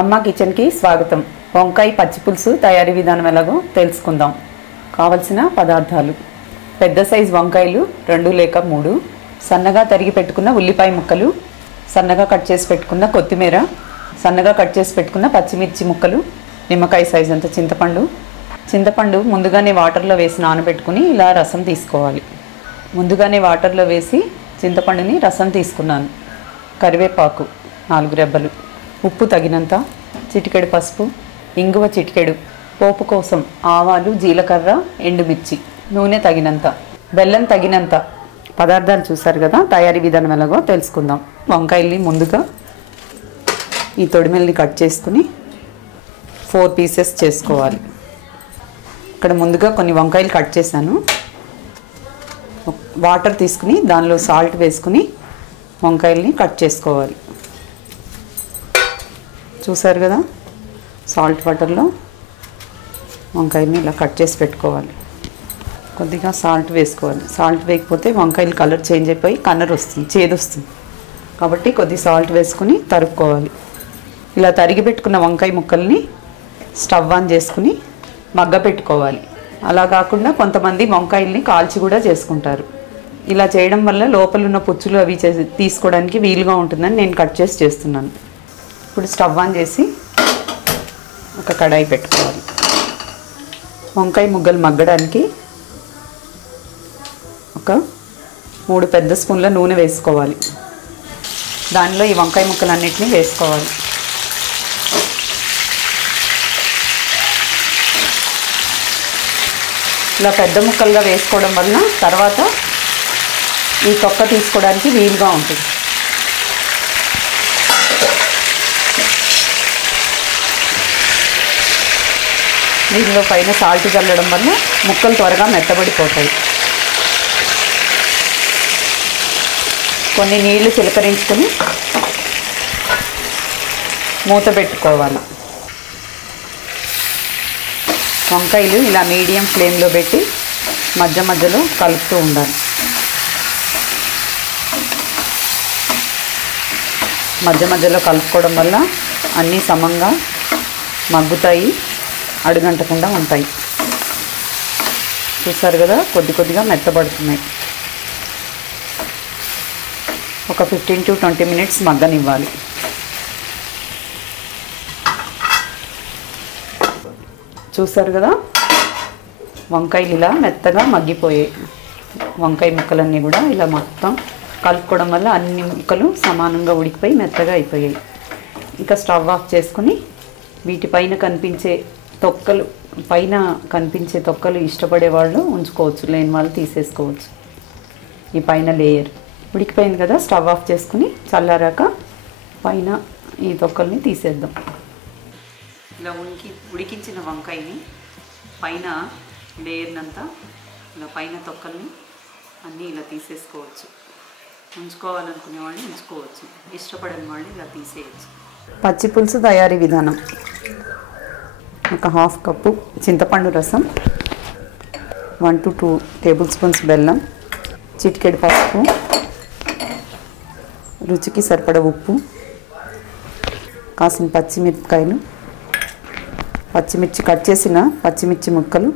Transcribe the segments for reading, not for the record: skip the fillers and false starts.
అమ్మ కిచెన్కి స్వాగతం. వంకాయ పచ్చి పులుసు తయారీ విధానం ఎలాగో తెలుసుకుందాం. కావలసిన పదార్థాలు: పెద్ద సైజు వంకాయలు 2 లేక 3, సన్నగా తరిగి పెట్టుకున్న ఉల్లిపాయ ముక్కలు, సన్నగా కట్ చేసి పెట్టుకున్న కొత్తిమీర, సన్నగా కట్ చేసి పెట్టుకున్న పచ్చిమిర్చి ముక్కలు, నిమ్మకాయ సైజు అంత చింతపండు ముందుగానే వాటర్లో వేసి నానబెట్టుకుని ఇలా రసం తీసుకోవాలి. ముందుగానే వాటర్లో వేసి చింతపండుని రసం తీసుకున్నాను. కరివేపాకు 4 రెబ్బలు, ఉప్పు తగినంత, చిటికెడు పసుపు, ఇంగువ చిటికెడు, పోపు కోసం ఆవాలు, జీలకర్ర, ఎండుమిర్చి, నూనె తగినంత, బెల్లం తగినంత. పదార్థాలు చూసారు కదా, తయారీ విధానం ఎలాగో తెలుసుకుందాం. వంకాయల్ని ముందుగా ఈ తొడిమెల్ని కట్ చేసుకుని 4 పీసెస్ చేసుకోవాలి. ఇక్కడ ముందుగా కొన్ని వంకాయలు కట్ చేశాను. వాటర్ తీసుకుని దానిలో సాల్ట్ వేసుకుని వంకాయల్ని కట్ చేసుకోవాలి. చూసారు కదా, సాల్ట్ వాటర్లో వంకాయల్ని ఇలా కట్ చేసి పెట్టుకోవాలి. కొద్దిగా సాల్ట్ వేసుకోవాలి. సాల్ట్ వేయకపోతే వంకాయలు కలర్ చేంజ్ అయిపోయి కలర్ వస్తుంది, చేదు వస్తుంది. కాబట్టి కొద్ది సాల్ట్ వేసుకుని తరుక్కోవాలి. ఇలా తరిగి పెట్టుకున్న వంకాయ ముక్కల్ని స్టవ్ ఆన్ చేసుకుని మగ్గ పెట్టుకోవాలి. అలా కాకుండా కొంతమంది వంకాయల్ని కాల్చి కూడా చేసుకుంటారు. ఇలా చేయడం వల్ల లోపల ఉన్న పుచ్చులు అవి తీసుకోవడానికి వీలుగా ఉంటుందని నేను కట్ చేసి చేస్తున్నాను. ఇప్పుడు స్టవ్ ఆన్ చేసి ఒక కడాయి పెట్టుకోవాలి. వంకాయ ముగ్గలు మగ్గడానికి ఒక 3 పెద్ద స్పూన్ల నూనె వేసుకోవాలి. దానిలో ఈ వంకాయ ముక్కలన్నిటినీ వేసుకోవాలి. ఇలా పెద్ద ముక్కలుగా వేసుకోవడం వలన తర్వాత ఈ తొక్క తీసుకోవడానికి వీలుగా ఉంటుంది. దీనిలో పైన సాల్ట్ చల్లడం వల్ల ముక్కలు త్వరగా మెత్తబడిపోతాయి. కొన్ని నీళ్లు చిలకరించుకొని మూత పెట్టుకోవాలి. వంకాయలు ఇలా మీడియం ఫ్లేమ్లో పెట్టి మధ్య మధ్యలో కలుపుతూ ఉండాలి. మధ్య మధ్యలో కలుపుకోవడం వల్ల అన్నీ సమంగా మగ్గుతాయి, అడుగంటకుండా ఉంటాయి. చూసారు కదా, కొద్ది కొద్దిగా మెత్తబడుతున్నాయి. ఒక 15 to 20 మినిట్స్ మగ్గనివ్వాలి. చూసారు కదా, వంకాయలు ఇలా మెత్తగా మగ్గిపోయాయి. వంకాయ ముక్కలన్నీ కూడా ఇలా మొత్తం కలుపుకోవడం వల్ల అన్ని ముక్కలు సమానంగా ఉడికిపోయి మెత్తగా అయిపోయాయి. ఇంకా స్టవ్ ఆఫ్ చేసుకుని వీటిపైన కనిపించే తొక్కలు ఇష్టపడే వాళ్ళు ఉంచుకోవచ్చు, లేని వాళ్ళు తీసేసుకోవచ్చు. ఈ పైన లేయర్ ఉడికిపోయింది కదా, స్టవ్ ఆఫ్ చేసుకుని చల్లారాక పైన ఈ తొక్కల్ని తీసేద్దాం. ఇలా ఉడికించిన వంకాయని పైన లేయర్నంతా ఇలా పైన తొక్కల్ని అన్నీ ఇలా తీసేసుకోవచ్చు. ఉంచుకోవాలనుకునే వాళ్ళు ఉంచుకోవచ్చు, ఇష్టపడని వాళ్ళు ఇలా తీసేయచ్చు. పచ్చి పులుసు తయారీ విధానం: ఒక 1/2 కప్పు చింతపండు రసం, 1 to 2 టేబుల్ స్పూన్స్ బెల్లం, చిటికెడు పసుపు, రుచికి సరిపడ ఉప్పు, కాసిన పచ్చిమిరపకాయలు, పచ్చిమిర్చి కట్ చేసిన పచ్చిమిర్చి ముక్కలు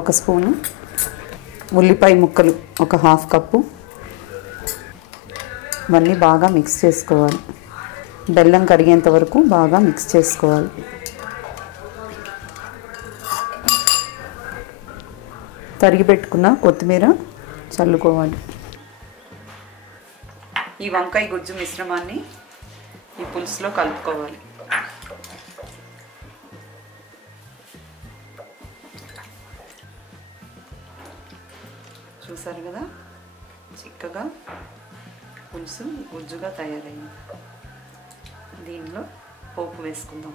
1 స్పూను, ఉల్లిపాయ ముక్కలు ఒక 1/2 కప్పు. ఇవన్నీ బాగా మిక్స్ చేసుకోవాలి. బెల్లం కరిగేంత వరకు బాగా మిక్స్ చేసుకోవాలి. తరిగి పెట్టుకున్న కొత్తిమీర చల్లుకోవాలి. ఈ వంకాయ గుజ్జు మిశ్రమాన్ని ఈ పులుసులో కలుపుకోవాలి. చూసారు కదా, చిక్కగా పులుసు గుజ్జుగా తయారైంది. దీనిలో పోపు వేసుకుందాం.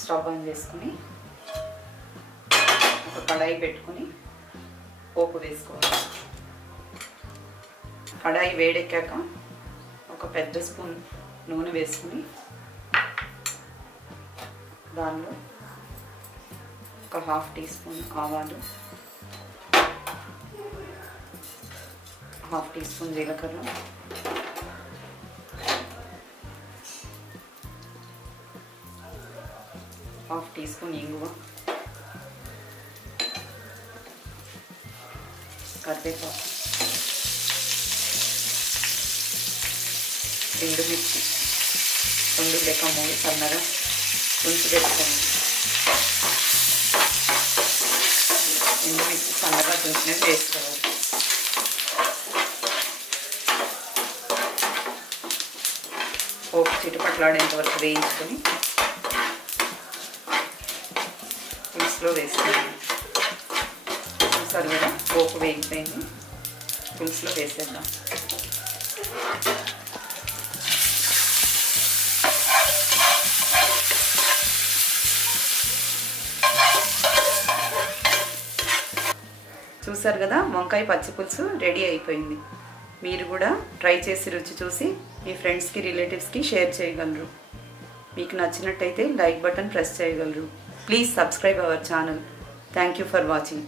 స్టవ్ ఆన్ చేసుకుని ఒక కడాయి పెట్టుకుని పోపు వేసుకోవాలి. కడాయి వేడెక్కాక ఒక పెద్ద స్పూన్ నూనె వేసుకుని దానిలో ఒక 1/2 టీ స్పూన్ ఆవాలు, 1/2 టీ స్పూన్ జీలకర్ర, హాఫ్ టీ స్పూన్ ఇంగువ, కరివేపాకు, ఎండుమిర్చి 2 లేక 3 సన్నగా తుంచి పెట్టుకోండి. ఎండుమిర్చి సన్నగా తుంచినవి వేసుకోవాలి. పోపు చిటపట్లాడేంత వరకు వేయించుకొని పులుసులో వేసుకోండి. చూసారు కదా, పోపు వేగిపోయింది. పులుసులో వేసేద్దాం. చూసారు కదా, వంకాయ పచ్చి పులుసు రెడీ అయిపోయింది. మీరు కూడా ట్రై చేసి రుచి చూసి మీ ఫ్రెండ్స్కి, రిలేటివ్స్కి షేర్ చేయగలరు. మీకు నచ్చినట్టయితే లైక్ బటన్ ప్రెస్ చేయగలరు. Please subscribe our channel. Thank you for watching.